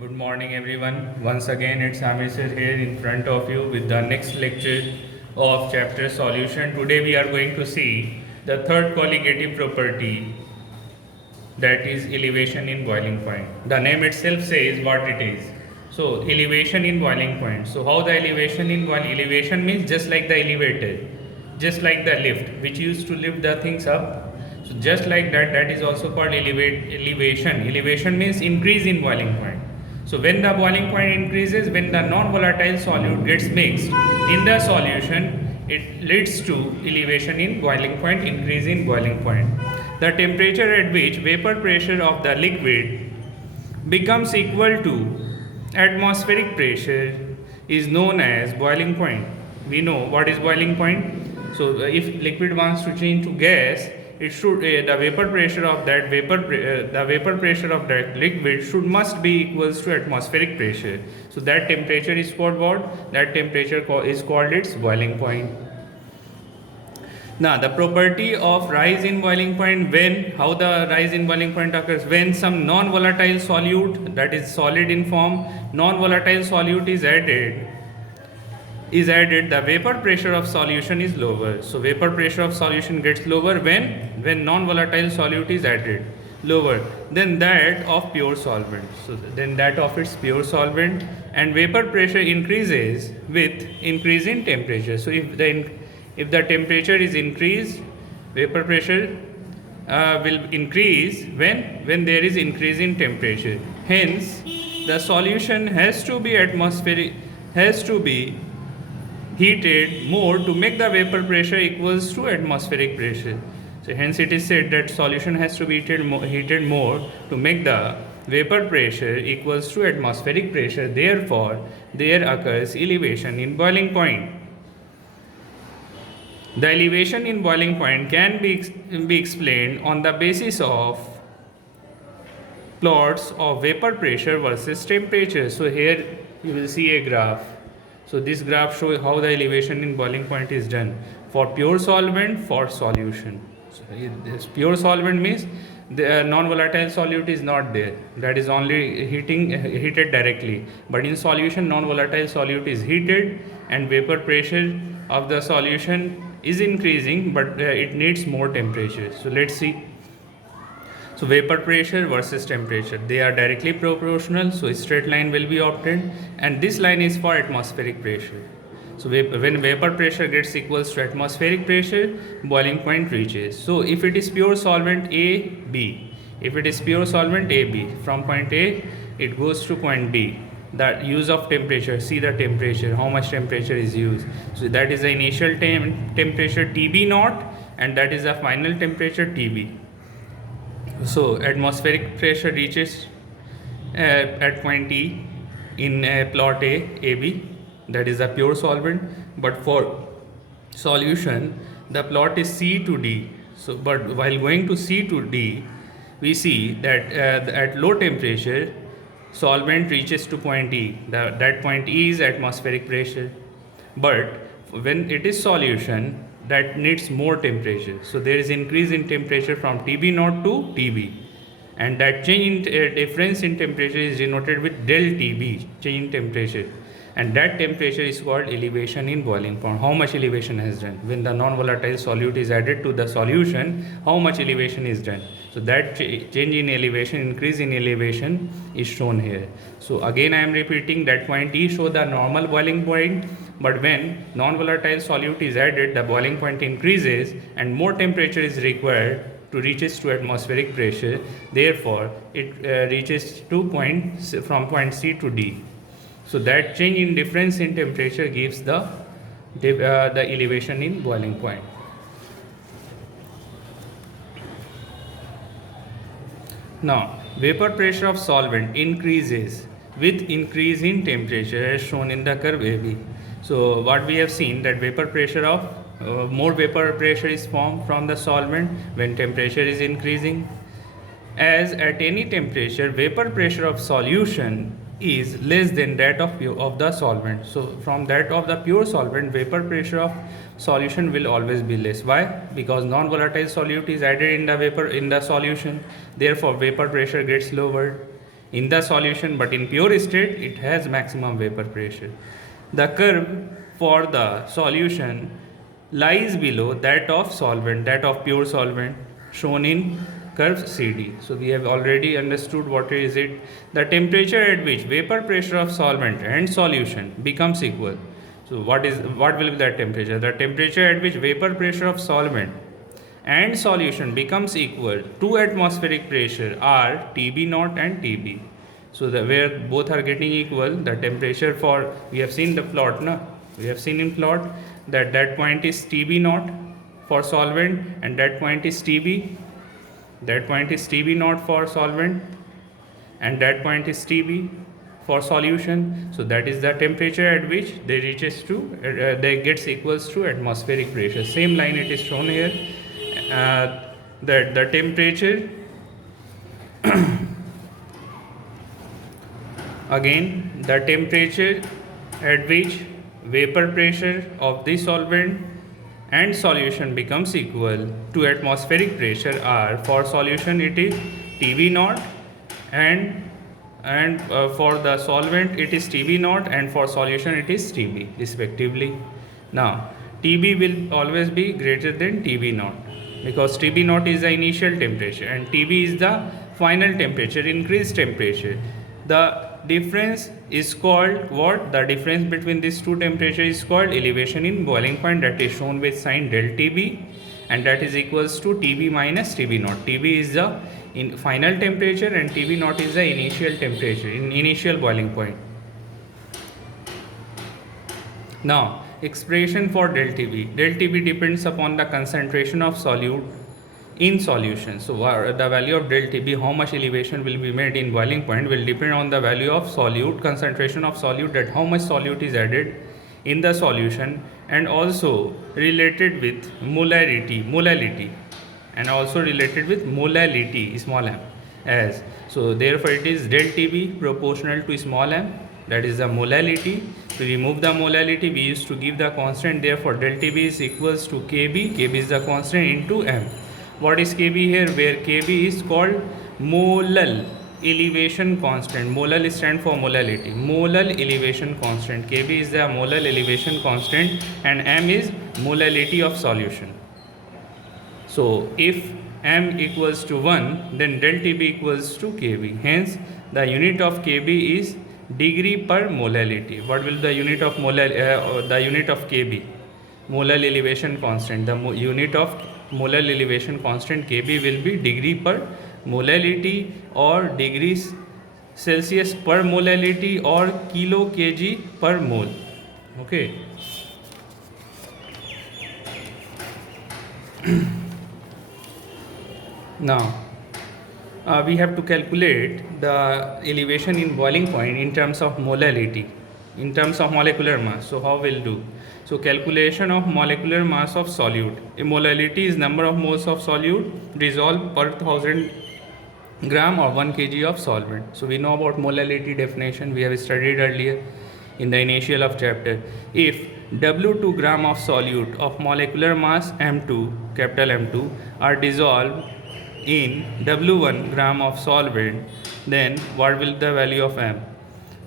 Good morning, everyone. Once again, it's Amir sir here in front of you with the next lecture of chapter solution. Today, we are going to see the third colligative property, that is elevation in boiling point. The name itself says what it is. So, elevation in boiling point. So, how the elevation means just like the elevator, just like the lift, which used to lift the things up. So, just like that, that is also called elevation. Elevation means increase in boiling point. So, when the boiling point increases, when the non-volatile solute gets mixed in the solution, it leads to elevation in boiling point, increase in boiling point. The temperature at which vapor pressure of the liquid becomes equal to atmospheric pressure is known as boiling point. We know what is boiling point. So if liquid wants to change to gas, it should the vapor pressure of that the vapor pressure of that liquid should must be equals to atmospheric pressure. So that temperature is called what? That temperature is called its boiling point. Now, the property of rise in boiling point, how the rise in boiling point occurs? When some non-volatile solute, that is solid in form, non-volatile solute is added, the vapor pressure of solution is lower. So, vapor pressure of solution gets lower when non-volatile solute is added, lower than that of pure solvent. So, then that of its pure solvent, and vapor pressure increases with increase in temperature. So, if the temperature is increased, vapor pressure will increase when there is increase in temperature. Hence, the solution has to be heated more to make the vapor pressure equals to atmospheric pressure. So hence it is said that solution has to be heated more to make the vapor pressure equals to atmospheric pressure. Therefore, there occurs elevation in boiling point. The elevation in boiling point can be explained on the basis of plots of vapor pressure versus temperature. So here you will see a graph. So this graph shows how the elevation in boiling point is done for pure solvent, for solution. So this pure solvent means the non-volatile solute is not there. That is only heated directly. But in solution, non-volatile solute is heated and vapor pressure of the solution is increasing, but it needs more temperature. So let's see. So vapor pressure versus temperature, they are directly proportional, so a straight line will be obtained, and this line is for atmospheric pressure. So when vapor pressure gets equals to atmospheric pressure, boiling point reaches. So if it is pure solvent A, B, if it is pure solvent A, B, from point A it goes to point B. The use of temperature, see the temperature, how much temperature is used. So that is the initial temperature TB naught, and that is the final temperature TB. So atmospheric pressure reaches at point E in plot AB, that is a pure solvent, but for solution the plot is C to D. So but while going to C to D, we see that at low temperature solvent reaches to point E. That point E is atmospheric pressure, but when it is solution, that needs more temperature. So there is increase in temperature from TB naught to TB, and that change in difference in temperature is denoted with del TB, change in temperature, and that temperature is called elevation in boiling point. How much elevation has done when the non-volatile solute is added to the solution? How much elevation is done? So that change in elevation, increase in elevation is shown here. So again I am repeating that point E show the normal boiling point, but when non-volatile solute is added, the boiling point increases and more temperature is required to reaches to atmospheric pressure. Therefore, it reaches from point C to D. So that change in difference in temperature gives the elevation in boiling point. Now, vapor pressure of solvent increases with increase in temperature as shown in the curve AB. So what we have seen, that vapor pressure of more vapor pressure is formed from the solvent when temperature is increasing, as at any temperature vapor pressure of solution is less than that of the solvent. So from that of the pure solvent, vapor pressure of solution will always be less. Why? Because non-volatile solute is added in the solution. Therefore, vapor pressure gets lowered. in the solution, but in pure state it has maximum vapor pressure. The curve for the solution lies below that of solvent, that of pure solvent, shown in curve CD. So we have already understood what is it. The temperature at which vapor pressure of solvent and solution becomes equal. So what will be that temperature? The temperature at which vapor pressure of solvent and solution becomes equal to atmospheric pressure are TB naught and TB. So where both are getting equal, the temperature for, we have seen the plot, no? We have seen in plot that that point is TB naught for solvent and that point is TB. That point is TB naught for solvent and that point is TB for solution. So that is the temperature at which they reaches to, they gets equals to atmospheric pressure. Same line it is shown here. That the temperature again, the temperature at which vapor pressure of the solvent and solution becomes equal to atmospheric pressure are, for solution it is TB naught and for the solvent it is TB naught and for solution it is TB respectively. Now TB will always be greater than TB naught, because TB naught is the initial temperature and TB is the final temperature, increased temperature. The difference is called what? The difference between these two temperatures is called elevation in boiling point, that is shown with sign del TB, and that is equals to TB minus TB naught. TB is the final temperature and TB naught is the initial temperature, in initial boiling point. Now expression for del TB. Del TB depends upon the concentration of solute in solution. So the value of del TB, how much elevation will be made in boiling point, will depend on the value of solute, concentration of solute, that how much solute is added in the solution, and also related with molality, and also related with molality, small m, as. So therefore it is del TB proportional to small m, that is the molality. To remove the molality, we used to give the constant, therefore del TB is equals to Kb, Kb is the constant, into m. What is Kb here? Where Kb is called molal elevation constant. Molal stands for molality. Molal elevation constant. Kb is the molal elevation constant and m is molality of solution. So if m equals to 1, then del TB equals to Kb. Hence the unit of Kb is degree per molality. What will the unit of the unit of Kb? Molal elevation constant. The unit of molal elevation constant Kb will be degree per molality or degrees Celsius per molality or kilo kg per mole. Okay. Now we have to calculate the elevation in boiling point in terms of molality, in terms of molecular mass. So how we'll do? So calculation of molecular mass of solute. A molality is number of moles of solute dissolved per 1000 gram or 1 kg of solvent. So we know about molality definition, we have studied earlier in the initial of chapter. If W2 gram of solute of molecular mass M2, capital M2, are dissolved in W1 gram of solvent, then what will the value of M?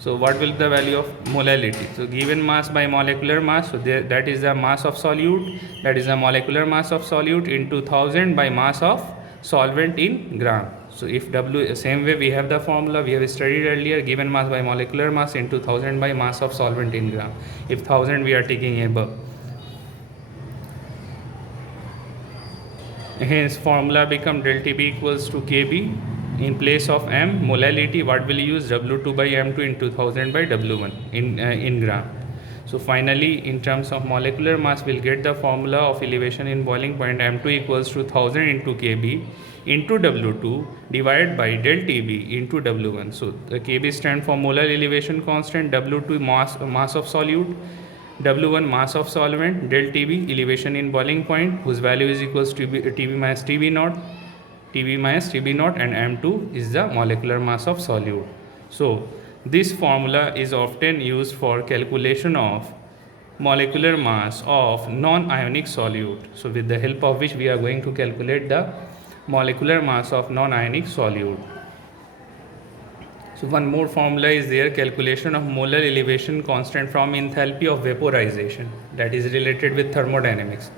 So what will the value of molality? So given mass by molecular mass, so that is the mass of solute, that is the molecular mass of solute into 1000 by mass of solvent in gram. So if W, same way we have the formula we have studied earlier, given mass by molecular mass into 1000 by mass of solvent in gram. If 1000 we are taking above. Hence formula become del TB equals to Kb. In place of m, molality, what will you use? W2 by m2 into 1000 by W1 in gram. So finally, in terms of molecular mass, we'll get the formula of elevation in boiling point m2 equals to 1000 into Kb into W2 divided by del TB into W1. So the Kb stands for molar elevation constant, W2 mass of solute, W1 mass of solvent, del TB elevation in boiling point, whose value is equals to TB minus TB naught. TB minus TB naught, and M2 is the molecular mass of solute. So this formula is often used for calculation of molecular mass of non-ionic solute. So with the help of which we are going to calculate the molecular mass of non-ionic solute. So one more formula is there, calculation of molar elevation constant from enthalpy of vaporization, that is related with thermodynamics.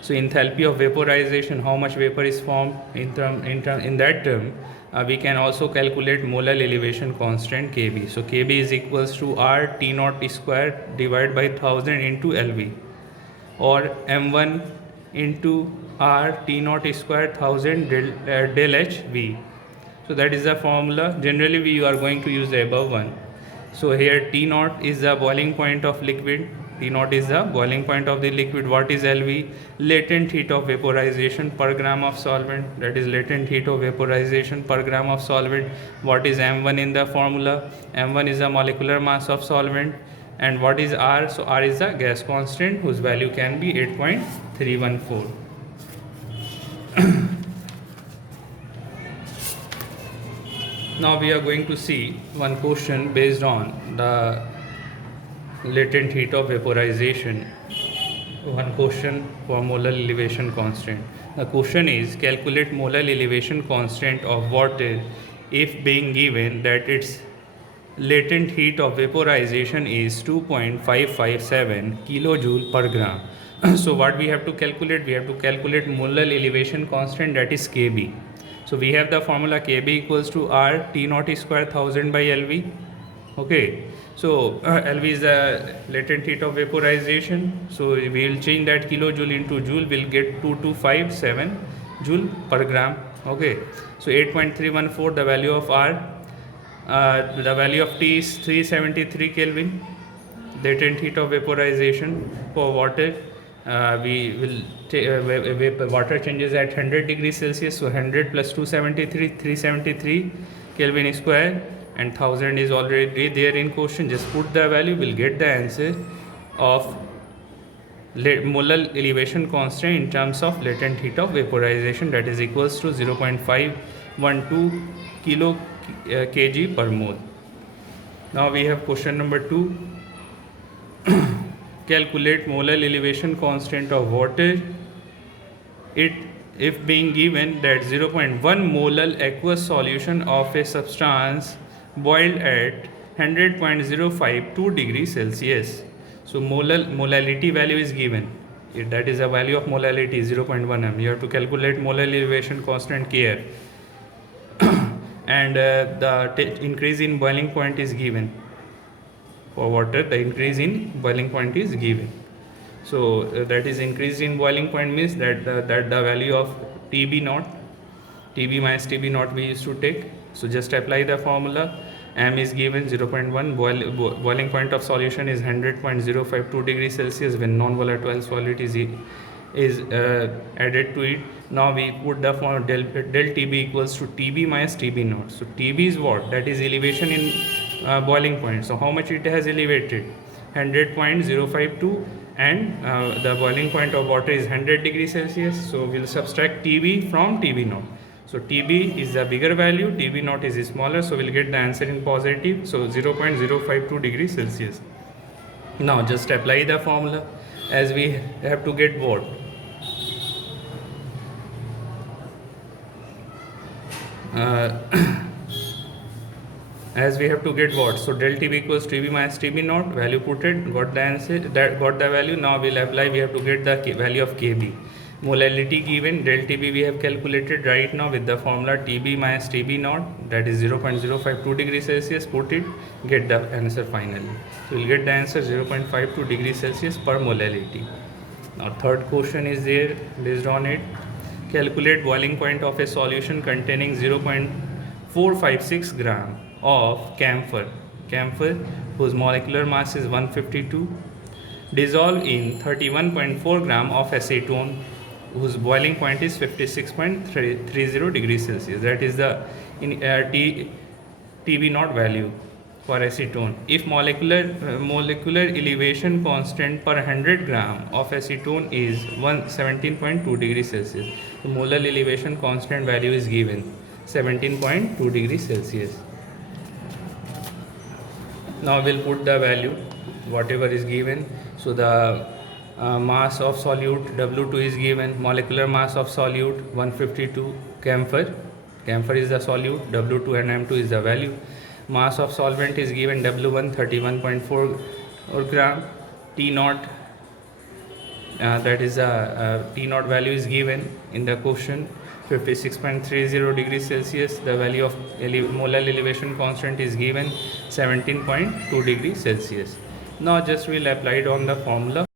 So enthalpy of vaporization, how much vapor is formed in that term, we can also calculate molar elevation constant Kb. So Kb is equals to R T naught square divided by 1000 into Lv, or m1 into R T naught square 1000 del H V. So that is the formula. Generally we are going to use the above one. So here T naught is the boiling point of liquid. T naught is the boiling point of the liquid. What is LV? Latent heat of vaporization per gram of solvent. That is latent heat of vaporization per gram of solvent. What is M1 in the formula? M1 is the molecular mass of solvent. And what is R? So R is the gas constant whose value can be 8.314. Now we are going to see one question based on the latent heat of vaporization. One question for molar elevation constant. The question is, calculate molar elevation constant of water if being given that its latent heat of vaporization is 2.557 kilojoule per gram. So what we have to calculate? We have to calculate molar elevation constant, that is Kb. So we have the formula Kb equals to R T naught square 1000 by Lv. Okay, so Lv is the latent heat of vaporization. So we will change that kilojoule into joule. We'll get 2257 joule per gram. Okay, so 8.314 the value of R. The value of T is 373 Kelvin. Latent heat of vaporization for water. We will water changes at 100 degrees Celsius, so 100 plus 273, 373 Kelvin square, and 1000 is already there in question. Just put the value, we'll get the answer of molar elevation constant in terms of latent heat of vaporization, that is equals to 0.512 kilo kg per mole. Now we have question number 2. Calculate molar elevation constant of water if being given that 0.1 molar aqueous solution of a substance boiled at 100.052 degrees Celsius. So molality value is given. That is the value of molality 0.1 m. You have to calculate molar elevation constant Kf. And the increase in boiling point is given. For water, the increase in boiling point is given. So that is increase in boiling point means that the value of TB naught, TB minus TB naught we used to take. So just apply the formula. M is given 0.1. Boiling point of solution is 100.052 degrees Celsius when non-volatile solid is added to it. Now we put the formula del TB equals to TB minus TB naught. So TB is what? That is elevation in boiling point. So how much it has elevated? 100.052, and the boiling point of water is 100 degrees Celsius. So we'll subtract TB from TB naught. So TB is the bigger value, TB naught is smaller, so we'll get the answer in positive. So 0.052 degrees Celsius. Now just apply the formula, as we have to get what? As we have to get what? So del TB equals TB minus TB naught. Value put it, got the answer, that got the value. Now we'll apply. We have to get the value of Kb. Molality given, del TB we have calculated right now with the formula TB minus TB naught, that is 0.052 degrees Celsius. Put it, get the answer finally. So we'll get the answer 0.52 degrees Celsius per molality. Now third question is there based on it. Calculate boiling point of a solution containing 0.456 gram of camphor, whose molecular mass is 152, dissolved in 31.4 gram of acetone, whose boiling point is 56.30 degrees Celsius. That is the TB naught value for acetone. If molecular elevation constant per 100 gram of acetone is 17.2 degrees Celsius, the molar elevation constant value is given 17.2 degrees Celsius. Now we'll put the value whatever is given. So the mass of solute W2 is given, molecular mass of solute 152, camphor is the solute, W2 and M2 is the value. Mass of solvent is given W1 31.4 gram. T naught, that is T naught value is given in the question, 56.30 degrees Celsius. The value of molar elevation constant is given 17.2 degrees Celsius. Now just we'll apply it on the formula.